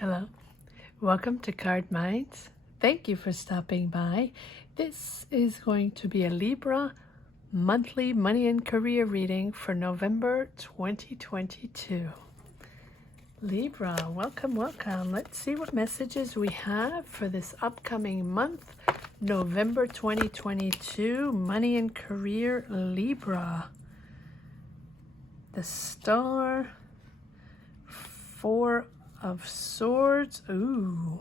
Hello, welcome to Card Minds. Thank you for stopping by. This is going to be a Libra monthly money and career reading for November 2022. Libra, welcome, welcome. Let's see what messages we have for this upcoming month, November 2022, money and career, Libra. The Star, Four of Swords, ooh,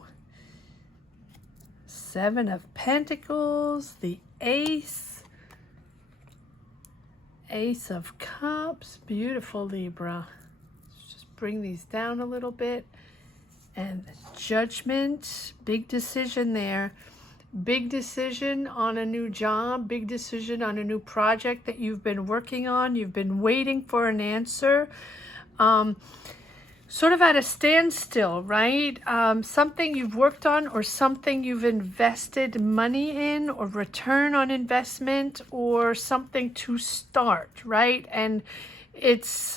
Seven of Pentacles, the Ace of Cups, beautiful Libra. Let's just bring these down a little bit. And Judgment, big decision there. Big decision on a new job, big decision on a new project that you've been working on. You've been waiting for an answer. Sort of at a standstill, right? Something you've worked on or something you've invested money in or return on investment or something to start, right? And it's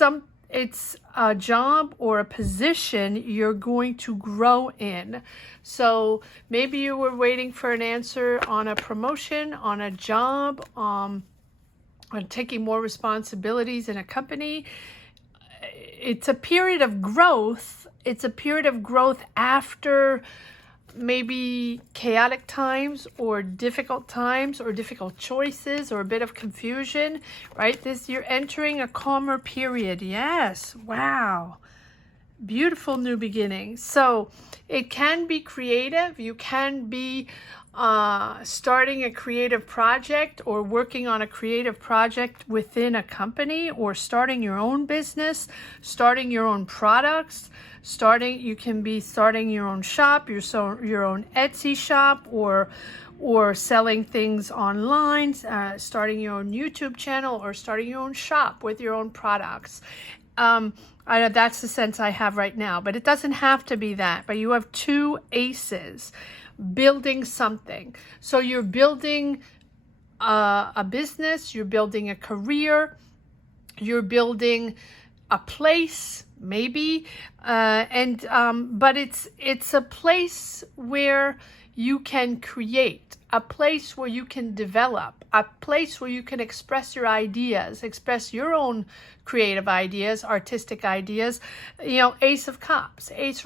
a job or a position you're going to grow in. So maybe you were waiting for an answer on a promotion, on a job, on taking more responsibilities in a company. It's a period of growth. It's a period of growth after maybe chaotic times or difficult choices or a bit of confusion, right? You're entering a calmer period. Yes. Wow. Beautiful new beginning. So it can be creative. You can be starting a creative project or working on a creative project within a company, or starting your own business, starting your own products, you can be starting your own shop, your own Etsy shop, or selling things online, starting your own YouTube channel, or starting your own shop with your own products. That's the sense I have right now, but it doesn't have to be that. But you have two aces. Building something. So you're building a business, you're building a career, you're building a place, maybe, but it's a place where you can create, a place where you can develop, a place where you can express your ideas, express your own creative ideas, artistic ideas. Ace of Cups. Ace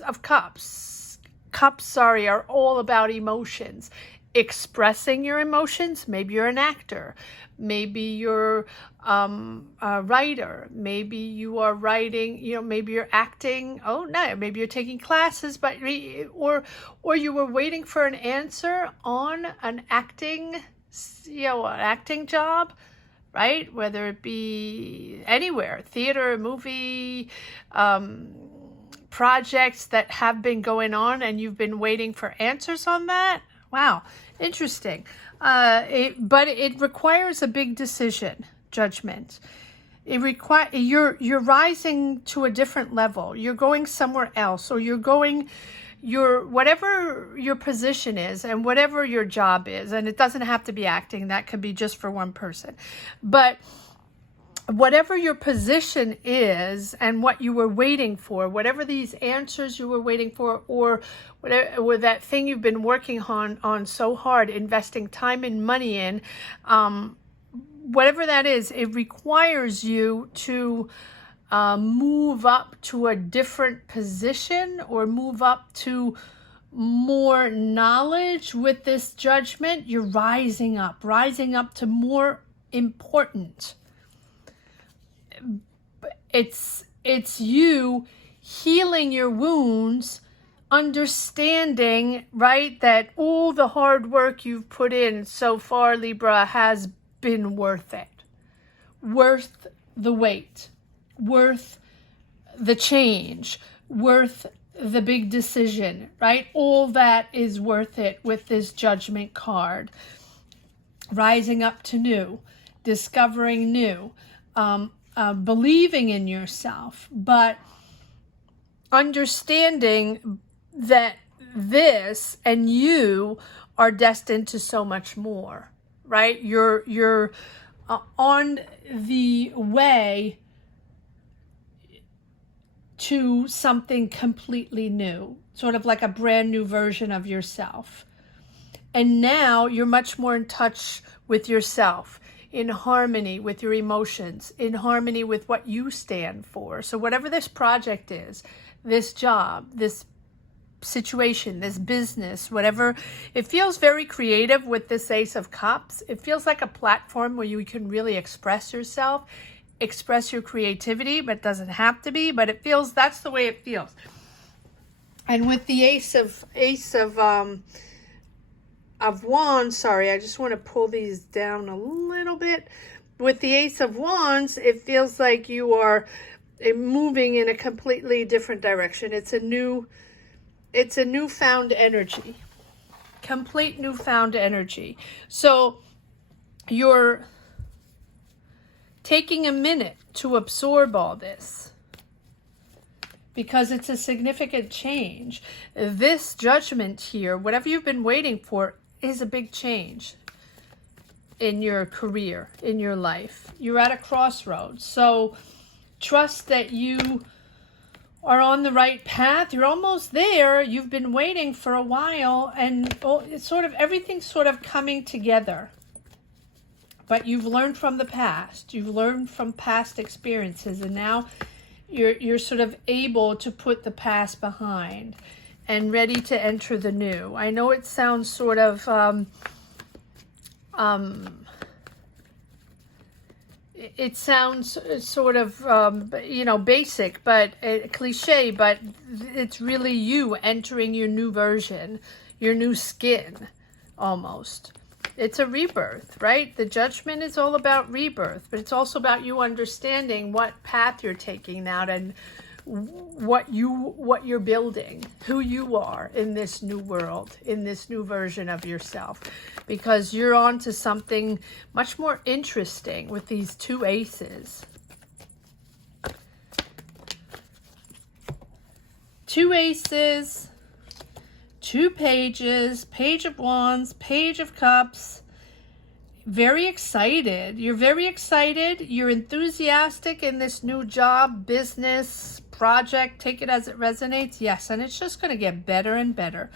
of Cups. Are all about emotions, expressing your emotions. Maybe you're an actor, maybe you're a writer, maybe you are writing, maybe you're acting. Oh no, maybe you're taking classes, but or you were waiting for an answer on an acting job, right? Whether it be anywhere, theater, movie, projects that have been going on and you've been waiting for answers on that. Wow, interesting. But it requires a big decision, Judgment. You're rising to a different level. You're going somewhere else, or whatever your position is and whatever your job is, and it doesn't have to be acting, that could be just for one person. But whatever your position is and what you were waiting for, whatever these answers you were waiting for, or whatever, or that thing you've been working on so hard, investing time and money in, whatever that is, it requires you to move up to a different position or move up to more knowledge with this Judgment. You're rising up to more important. It's you healing your wounds, understanding, right, that all the hard work you've put in so far, Libra, has been worth it. Worth the wait, worth the change, worth the big decision, right? All that is worth it with this Judgment card. Rising up to new, discovering new, believing in yourself, but understanding that this and you are destined to so much more, right? You're on the way to something completely new, sort of like a brand new version of yourself. And now you're much more in touch with yourself, in harmony with your emotions, in harmony with what you stand for. So whatever this project is, this job, this situation, this business, whatever, it feels very creative with this Ace of Cups. It feels like a platform where you can really express yourself, express your creativity, but it doesn't have to be, but it feels, that's the way it feels. And with the Ace of Wands, sorry, I just want to pull these down a little bit. With the Ace of Wands, it feels like you are moving in a completely different direction. It's a newfound energy, complete newfound energy. So you're taking a minute to absorb all this, because it's a significant change. This judgment here, whatever you've been waiting for, is a big change in your career, in your life. You're at a crossroads. So trust that you are on the right path. You're almost there. You've been waiting for a while, and it's sort of, everything's sort of coming together. But you've learned from the past. You've learned from past experiences, and now you're sort of able to put the past behind and ready to enter the new. I know it sounds sort of it sounds sort of you know, basic, but cliche, but it's really you entering your new version, your new skin, almost. It's a rebirth, right? The judgment is all about rebirth, but it's also about you understanding what path you're taking now and what you're building, who you are in this new world, in this new version of yourself, because you're on to something much more interesting with these two aces. Two aces, two pages, Page of Wands, Page of Cups. Very excited. You're very excited. You're enthusiastic in this new job, business, project. Take it as it resonates. Yes, and it's just going to get better and better.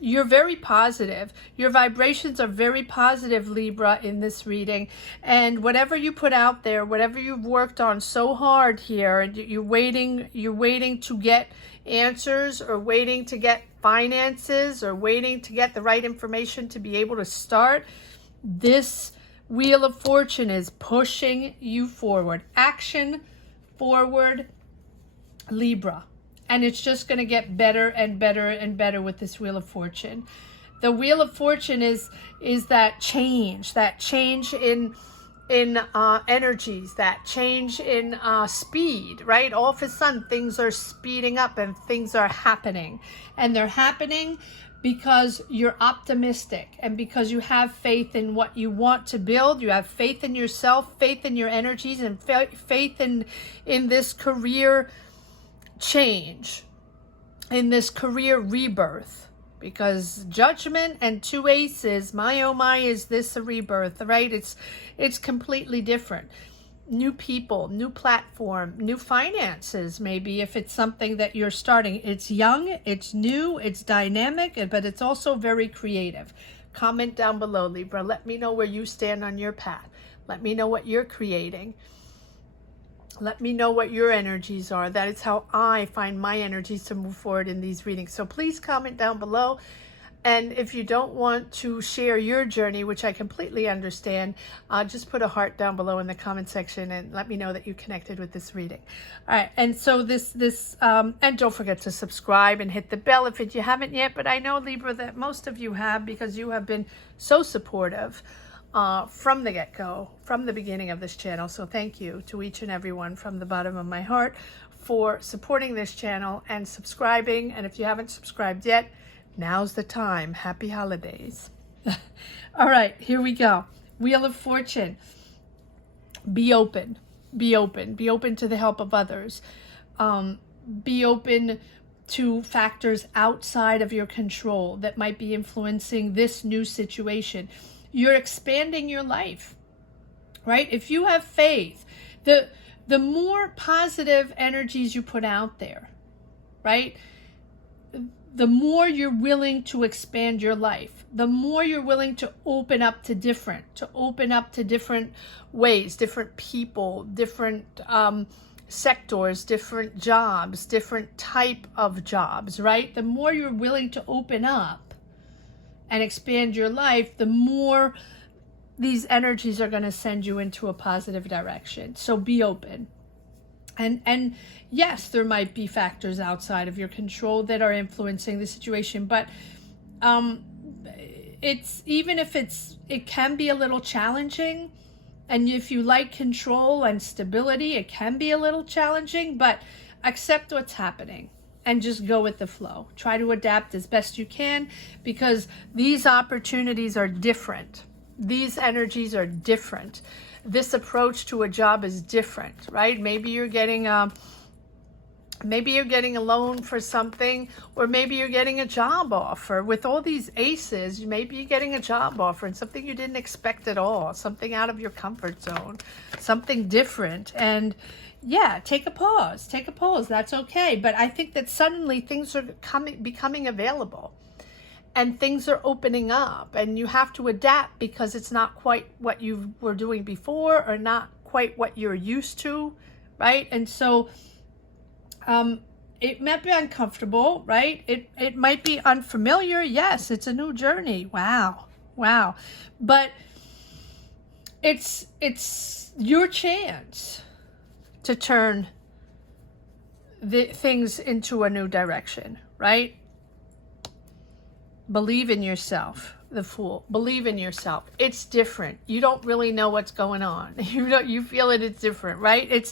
You're very positive. Your vibrations are very positive, Libra, in this reading. And whatever you put out there, whatever you've worked on so hard here, and you're waiting to get answers, or waiting to get finances, or waiting to get the right information to be able to start, this Wheel of Fortune is pushing you forward. Action forward, Libra. And it's just going to get better and better and better with this Wheel of Fortune. The Wheel of Fortune is that change in energies, that change in speed, right? All of a sudden things are speeding up and things are happening. And they're happening because you're optimistic, and because you have faith in what you want to build. You have faith in yourself, faith in your energies, and faith in this career change, in this career rebirth. Because judgment and two aces, my oh my, is this a rebirth, right? It's completely different. New people, new platform, new finances, maybe, if it's something that you're starting. It's young, it's new, it's dynamic, but it's also very creative. Comment down below, Libra. Let me know where you stand on your path. Let me know what you're creating. Let me know what your energies are. That is how I find my energies to move forward in these readings. So please comment down below. And if you don't want to share your journey, which I completely understand, just put a heart down below in the comment section and let me know that you connected with this reading. All right, and so and don't forget to subscribe and hit the bell if you haven't yet. But I know, Libra, that most of you have, because you have been so supportive from the get-go, from the beginning of this channel. So thank you to each and everyone from the bottom of my heart for supporting this channel and subscribing. And if you haven't subscribed yet, now's the time. Happy holidays. All right, here we go. Wheel of Fortune. Be open. Be open. Be open to the help of others. Be open to factors outside of your control that might be influencing this new situation. You're expanding your life, right? If you have faith, the more positive energies you put out there, right? The more you're willing to expand your life, the more you're willing to open up to different ways, different people, different sectors, different jobs, different type of jobs, right? The more you're willing to open up and expand your life, the more these energies are going to send you into a positive direction. So be open. And yes, there might be factors outside of your control that are influencing the situation, but it can be a little challenging. And if you like control and stability, it can be a little challenging, but accept what's happening and just go with the flow. Try to adapt as best you can, because these opportunities are different. These energies are different. This approach to a job is different, right? Maybe you're getting a loan for something, or maybe you're getting a job offer. With all these aces, maybe you're getting a job offer and something you didn't expect at all, something out of your comfort zone, something different. And yeah, take a pause. That's okay. But I think that suddenly things are becoming available. And things are opening up, and you have to adapt because it's not quite what you were doing before, or not quite what you're used to, right? And so it might be uncomfortable, right? It might be unfamiliar. Yes, it's a new journey. Wow. But it's your chance to turn the things into a new direction, right? Believe in yourself, the Fool. Believe in yourself. It's different. You don't really know what's going on. You feel it's different, right?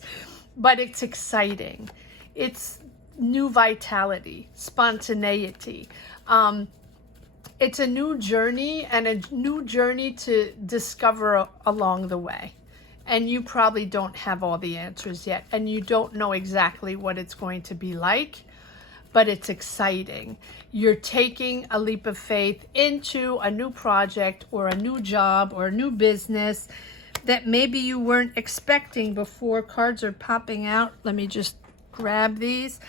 But it's exciting. It's new vitality, spontaneity. It's a new journey, and a new journey to discover along the way. And you probably don't have all the answers yet, and you don't know exactly what it's going to be like. But it's exciting. You're taking a leap of faith into a new project, or a new job, or a new business that maybe you weren't expecting before. Cards are popping out. Let me just grab these.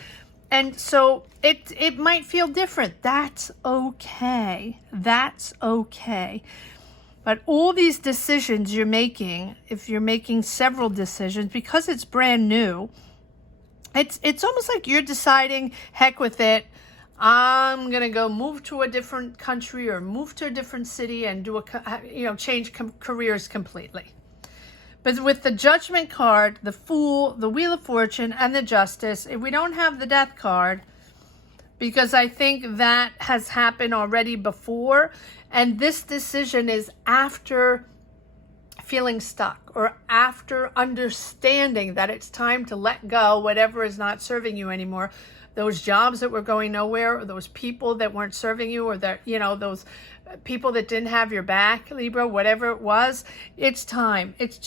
And so it might feel different. That's okay. But all these decisions you're making, if you're making several decisions, because it's brand new, it's almost like you're deciding, heck with it, I'm gonna go move to a different country or move to a different city and change careers completely. But with the Judgment card, the Fool, the Wheel of Fortune, and the Justice, we don't have the Death card, because I think that has happened already before, and this decision is after feeling stuck, or after understanding that it's time to let go whatever is not serving you anymore. Those jobs that were going nowhere, or those people that weren't serving you, or that, those people that didn't have your back, Libra, whatever it was, it's time. It's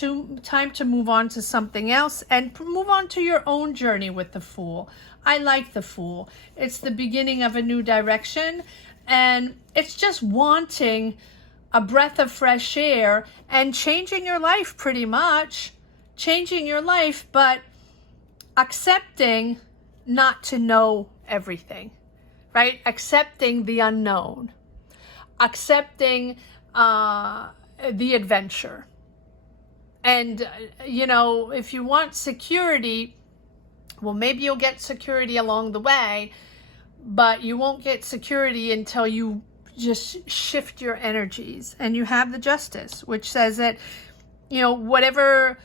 time to move on to something else and move on to your own journey with the Fool. I like the Fool. It's the beginning of a new direction, and it's just wanting a breath of fresh air and changing your life, pretty much. Changing your life, but accepting not to know everything, right? Accepting the unknown. Accepting the adventure. And, if you want security, well, maybe you'll get security along the way, but you won't get security until you just shift your energies. And you have the Justice, which says that, whatever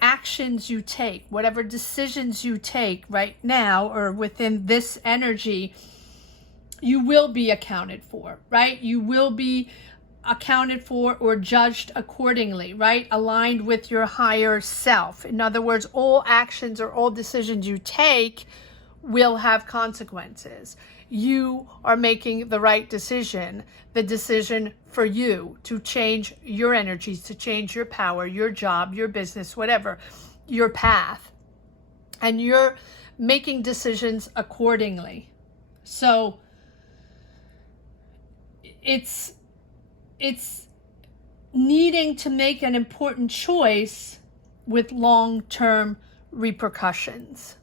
actions you take, whatever decisions you take right now, or within this energy, you will be accounted for, right? You will be accounted for or judged accordingly, right? Aligned with your higher self. In other words, all actions or all decisions you take will have consequences. You are making the right decision, the decision for you to change your energies, to change your power, your job, your business, whatever, your path. And you're making decisions accordingly. So it's needing to make an important choice with long-term repercussions.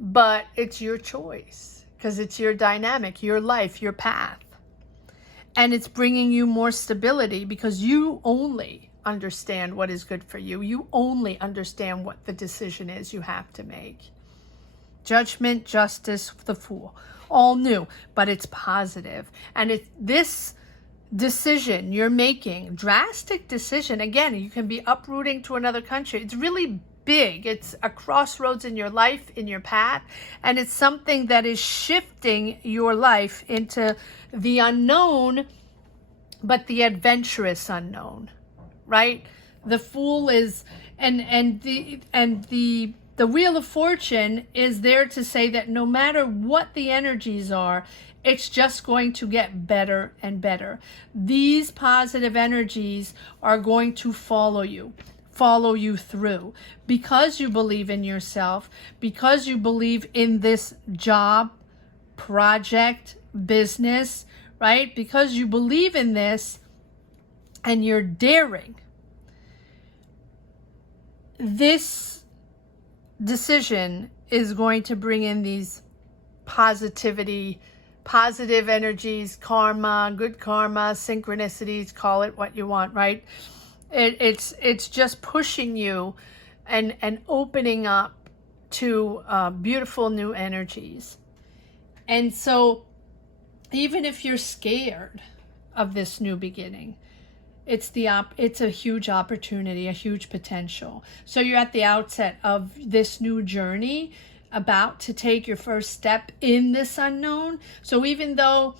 But it's your choice, because it's your dynamic, your life, your path. And it's bringing you more stability because you only understand what is good for you. You only understand what the decision is you have to make. Judgment, justice, the Fool, all new, but it's positive. And it's this decision you're making, drastic decision. Again, you can be uprooting to another country. It's really big. It's a crossroads in your life, in your path, and it's something that is shifting your life into the unknown, but the adventurous unknown, right? The Fool is, and the Wheel of Fortune is there to say that no matter what the energies are, it's just going to get better and better. These positive energies are going to follow you through, because you believe in yourself, because you believe in this job, project, business, right? Because you believe in this and you're daring. This decision is going to bring in these positive energies, karma, good karma, synchronicities, call it what you want, right? It's just pushing you and opening up to beautiful new energies. And so even if you're scared of this new beginning, it's a huge opportunity, a huge potential. So you're at the outset of this new journey, about to take your first step in this unknown. So even though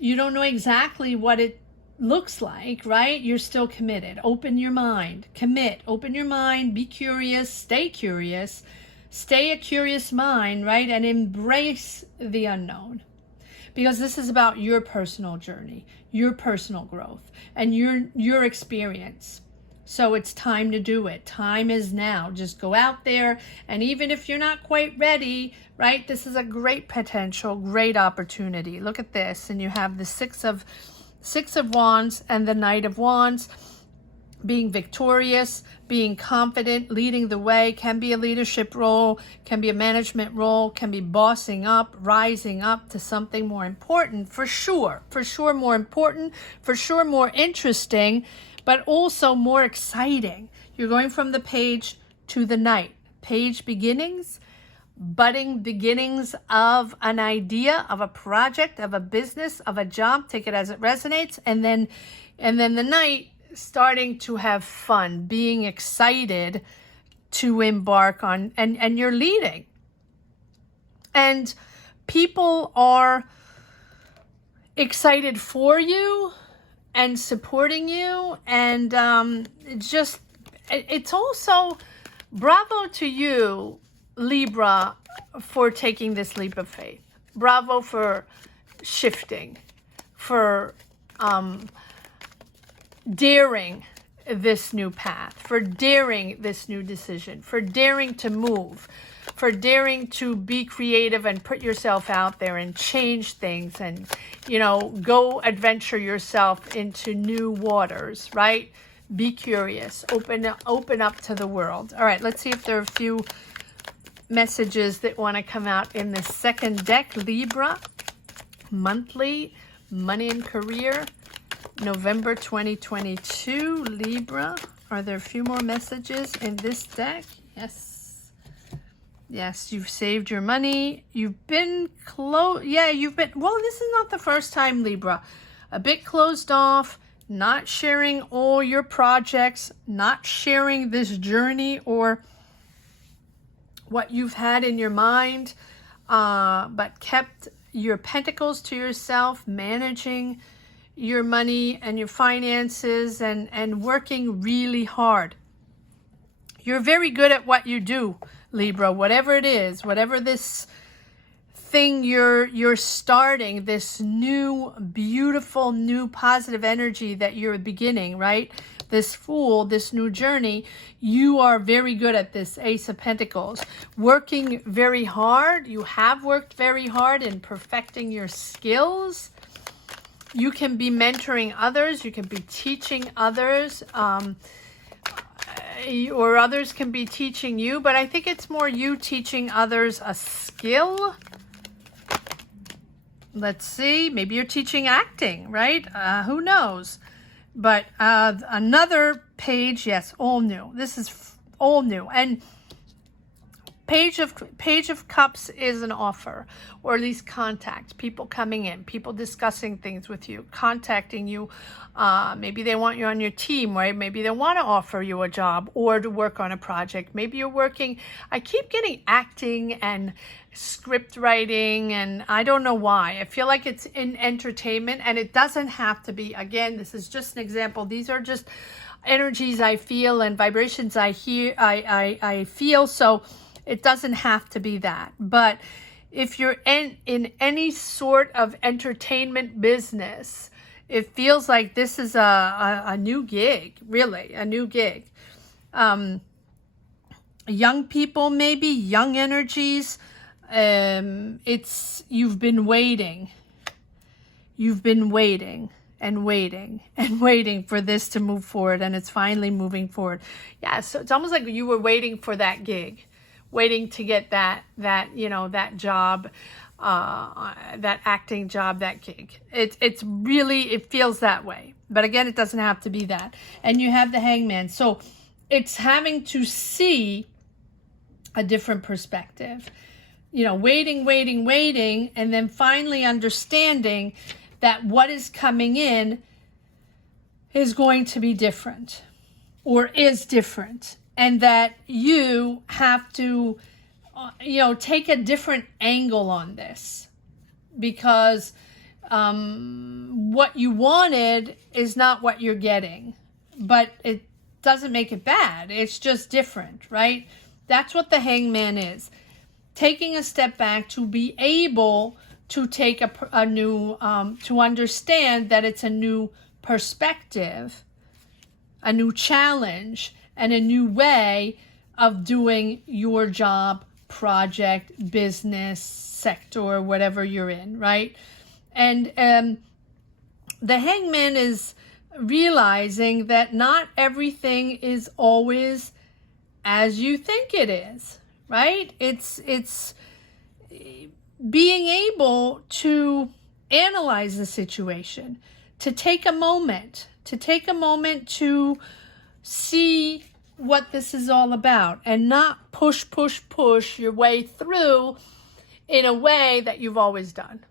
you don't know exactly what it looks like, right? You're still committed. Open your mind, commit, open your mind, be curious, stay a curious mind, right? And embrace the unknown, because this is about your personal journey, your personal growth, and your experience. So it's time to do it. Time is now. Just go out there, and even if you're not quite ready, right? This is a great potential, great opportunity. Look at this, and you have the Six of Wands and the Knight of Wands. Being victorious, being confident, leading the way, can be a leadership role, can be a management role, can be bossing up, rising up to something more important, for sure more important, for sure more interesting, but also more exciting. You're going from the Page to the Knight. Page, beginnings, budding beginnings of an idea, of a project, of a business, of a job. Take it as it resonates. And then the Knight, starting to have fun, being excited to embark on, and you're leading. And people are excited for you and supporting you. And it's also bravo to you, Libra, for taking this leap of faith. Bravo for shifting, for daring this new path, for daring this new decision, for daring to move, for daring to be creative and put yourself out there and change things and, go adventure yourself into new waters, right? Be curious, open up to the world. All right, let's see if there are a few messages that want to come out in the second deck. Libra, monthly, money and career, November 2022. Libra, are there a few more messages in this deck? Yes, you've saved your money. You've been well, this is not the first time, Libra. A bit closed off, not sharing all your projects, not sharing this journey or what you've had in your mind, but kept your pentacles to yourself, managing your money and your finances and working really hard. You're very good at what you do, Libra, whatever it is, whatever this thing you're starting, this new, beautiful, new positive energy that you're beginning, right? This Fool, this new journey, you are very good at this, Ace of Pentacles. Working very hard. You have worked very hard in perfecting your skills. You can be mentoring others. You can be teaching others. or others can be teaching you, but I think it's more you teaching others a skill. Let's see, maybe you're teaching acting, right? Who knows? But another page, yes, all new. This is all new. And Page of Cups is an offer, or at least contact, people coming in, people discussing things with you, contacting you. Maybe they want you on your team, right? Maybe they want to offer you a job or to work on a project. Maybe you're working, I keep getting acting and script writing, and I don't know why. I feel like it's in entertainment, and it doesn't have to be. Again, this is just an example. These are just energies I feel and vibrations I hear, I feel. So it doesn't have to be that. But if you're in any sort of entertainment business, it feels like this is a new gig, really, a new gig. Young people, maybe, young energies. You've been waiting. You've been waiting and waiting and waiting for this to move forward, and it's finally moving forward. Yeah, so it's almost like you were waiting for that gig, waiting to get that that job, that acting job, that gig. It's really, it feels that way. But again, it doesn't have to be that. And you have the Hangman. So it's having to see a different perspective. Waiting, and then finally understanding that what is coming in is going to be different, or is different. And that you have to, take a different angle on this, because what you wanted is not what you're getting. But it doesn't make it bad. It's just different, right? That's what the Hangman is. Taking a step back to be able to take a new, to understand that it's a new perspective, a new challenge, and a new way of doing your job, project, business, sector, whatever you're in, right? And the Hangman is realizing that not everything is always as you think it is, right? It's being able to analyze the situation, to take a moment to see what this is all about, and not push your way through in a way that you've always done,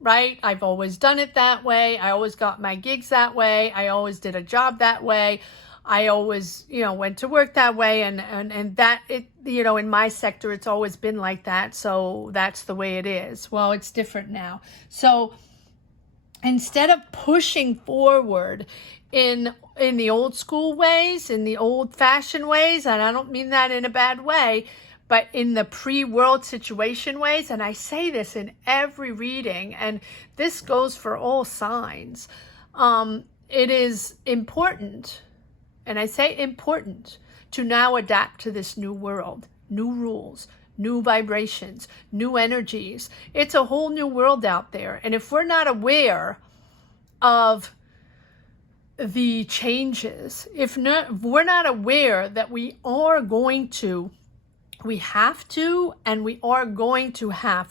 right? I've always done it that way. I always got my gigs that way. I always did a job that way. I always, went to work that way, and that, in my sector, it's always been like that. So that's the way it is. Well, it's different now. So instead of pushing forward in the old school ways, in the old fashioned ways, and I don't mean that in a bad way, but in the pre-world situation ways, and I say this in every reading, and this goes for all signs, it is important, and I say important, to now adapt to this new world, new rules, new vibrations, new energies. It's a whole new world out there. And if we're not aware of the changes, if we're not aware that we have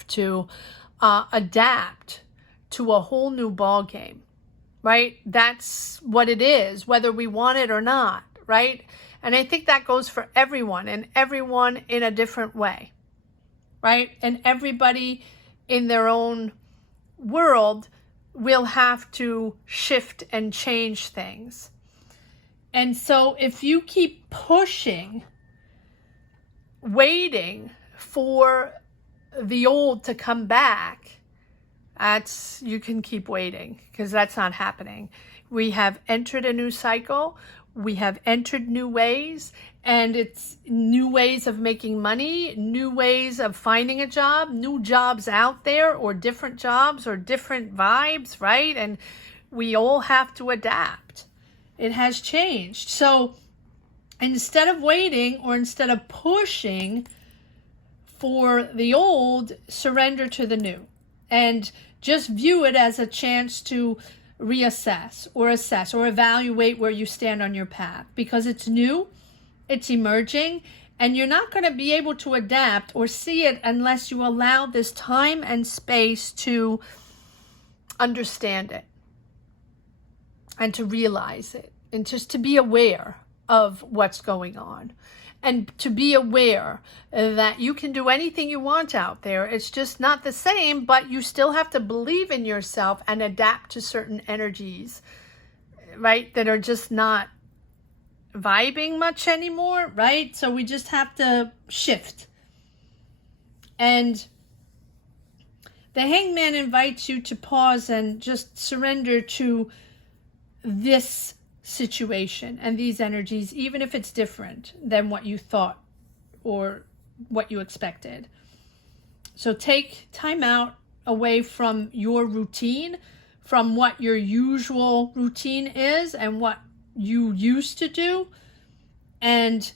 to adapt to a whole new ball game, right? That's what it is, whether we want it or not, right? And I think that goes for everyone, and everyone in a different way, right? And everybody in their own world will have to shift and change things. And so if you keep pushing, waiting for the old to come back, you can keep waiting, because that's not happening. We have entered a new cycle. We have entered new ways, and it's new ways of making money, new ways of finding a job, new jobs out there, or different jobs, or different vibes, right? And we all have to adapt. It has changed. So instead of waiting, or instead of pushing for the old, surrender to the new, and just view it as a chance to reassess or assess or evaluate where you stand on your path, because it's new, It's emerging, and you're not going to be able to adapt or see it unless you allow this time and space to understand it and to realize it and just to be aware of what's going on and to be aware that you can do anything you want out there. It's just not the same, but you still have to believe in yourself and adapt to certain energies, right, that are just not vibing much anymore, right? So we just have to shift. And the Hangman invites you to pause and just surrender to this situation and these energies, even if it's different than what you thought or what you expected. So take time out away from your routine, from what your usual routine is and what you used to do, and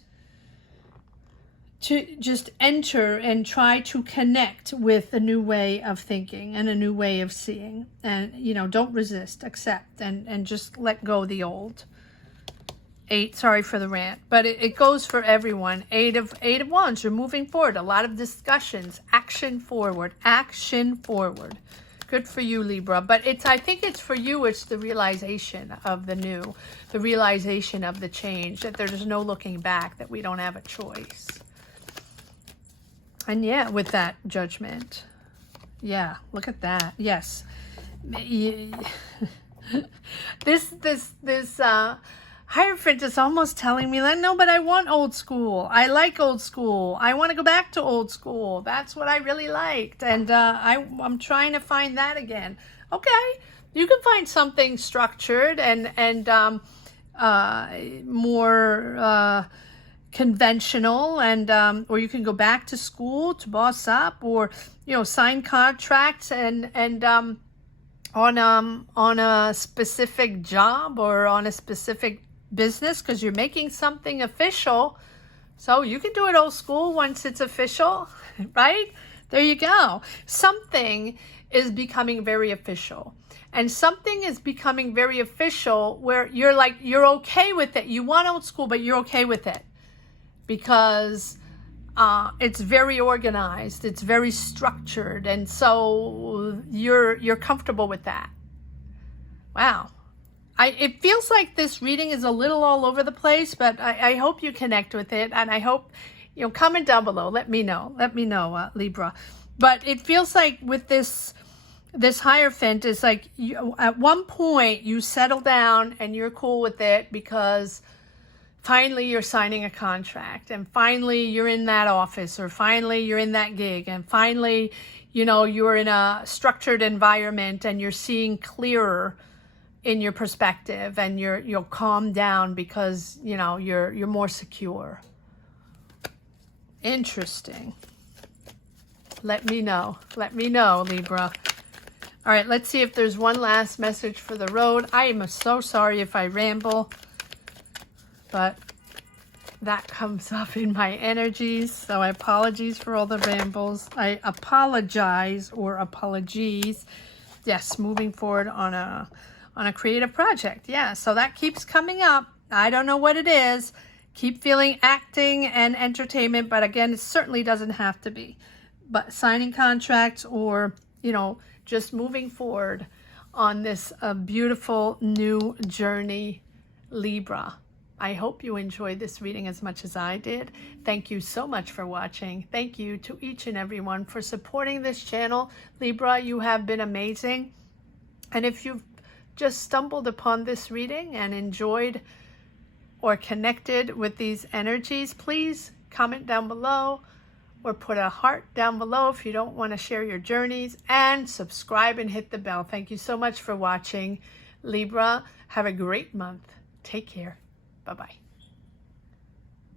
to just enter and try to connect with a new way of thinking and a new way of seeing. And, you know, don't resist, accept, and just let go of the old. 8, sorry for the rant, but it goes for everyone. 8 of Wands, you're moving forward. A lot of discussions, action forward, action forward. Good for you, Libra. But I think it's for you, it's the realization of the new, the realization of the change, that there's no looking back, that we don't have a choice. And yeah, with that Judgment. Yeah, look at that. Yes. This Hierophant is almost telling me that, no, but I want old school. I like old school. I want to go back to old school. That's what I really liked. And I'm trying to find that again. Okay, you can find something structured and more conventional, and or you can go back to school to boss up, or, you know, sign contracts and on a specific job or on a specific business, because you're making something official. So you can do it old school once it's official, right? There you go. Something is becoming very official, and something is becoming very official where you're like, you're okay with it. You want old school, but you're okay with it because it's very organized, it's very structured, and so you're comfortable with that. Wow. It feels like this reading is a little all over the place, but I hope you connect with it, and I hope, you know, comment down below. Let me know, Libra. But it feels like with this Hierophant, is like at one point you settle down and you're cool with it because finally you're signing a contract, and finally you're in that office, or finally you're in that gig, and finally, you know, you're in a structured environment and you're seeing clearer in your perspective, and you'll calm down because, you know, you're more secure. Interesting. Let me know, Libra. All right, let's see if there's one last message for the road. I am so sorry if I ramble, but that comes up in my energies, so I apologize for all the rambles. I apologize, or apologies. Yes, moving forward on a creative project. Yeah, so that keeps coming up. I don't know what it is. Keep feeling acting and entertainment, but again, it certainly doesn't have to be. But signing contracts, or, you know, just moving forward on this beautiful new journey, Libra. I hope you enjoyed this reading as much as I did. Thank you so much for watching. Thank you to each and everyone for supporting this channel. Libra, you have been amazing. And if you've just stumbled upon this reading and enjoyed or connected with these energies, please comment down below or put a heart down below if you don't want to share your journeys, and subscribe and hit the bell. Thank you so much for watching, Libra. Have a great month. Take care. Bye-bye.